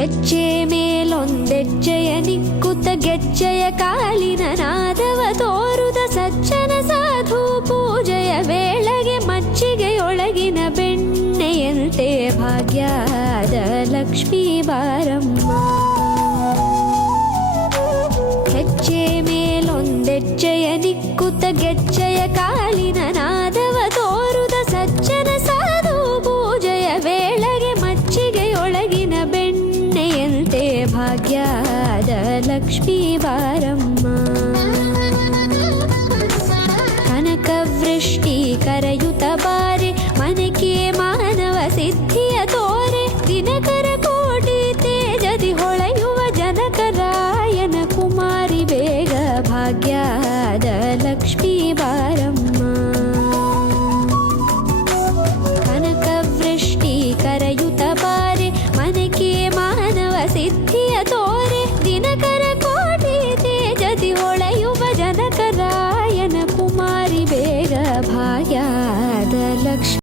ಹೆಜ್ಜೆ ಮೇಲೊಂದೆಜ್ಜೆಯ ನಿಕ್ಕುತ್ತ ಗೆಜ್ಜೆಯ ಕಾಲಿನ ನಾದವ ತೋರುದ ಸಜ್ಜನ ಸಾಧು ಪೂಜೆಯ ವೇಳೆಗೆ ಮಜ್ಜಿಗೆಯೊಳಗಿನ ಬೆಣ್ಣೆಯಂತೆ ಭಾಗ್ಯದ ಲಕ್ಷ್ಮೀ ಬಾರಮ್ಮ. ಹೆಜ್ಜೆ ಮೇಲೊಂದೆಜ್ಜೆಯ ನಿಕ್ಕುತ್ತ ಗೆಜ್ಜೆಯ ಕಾಲಿನ ನಾದವ ತೋರುದ ಸಜ್ಜನ ಸಾಧು ಪೂಜೆಯ ವೇಳೆಗೆ ಮಜ್ಜಿಗೆಯೊಳಗಿನ ಬೆಣ್ಣೆಯಂತೆ ಭಾಗ್ಯದ ಲಕ್ಷ್ಮೀ ಬಾರಮ್ಮ. ಕನಕವೃಷ್ಟಿ ಕರೆಯುತ್ತ ಬಾರೆ ಮನಕೆ ಮಾನವ ಸಿದ್ಧಿಯ ತೋರೆ ದಿನಕರ ಕೋಟಿ ತೇಜದಿ ಹೊಳೆಯುವ ಜನಕರಾಯನ ಕುಮಾರಿ ಬೇಗ ಭಾಗ್ಯದ ಲಕ್ಷ್ಮೀ ಬಾರಮ್ಮ. ಕನಕವೃಷ್ಟಿ ಕರೆಯುತ್ತ ಬಾರೆ ಮನಕೆ ಮಾನವ ಸಿದ್ಧಿಯ ತೋರೆ ದಿನಕರ ಕೋಟಿ ತೇಜದಿ ಹೊಳೆಯುವ ಜನಕರಾಯನ ಕುಮಾರಿ ಬೇಗ ಭಾಗ್ಯದ ಲಕ್ಷ್ಮೀ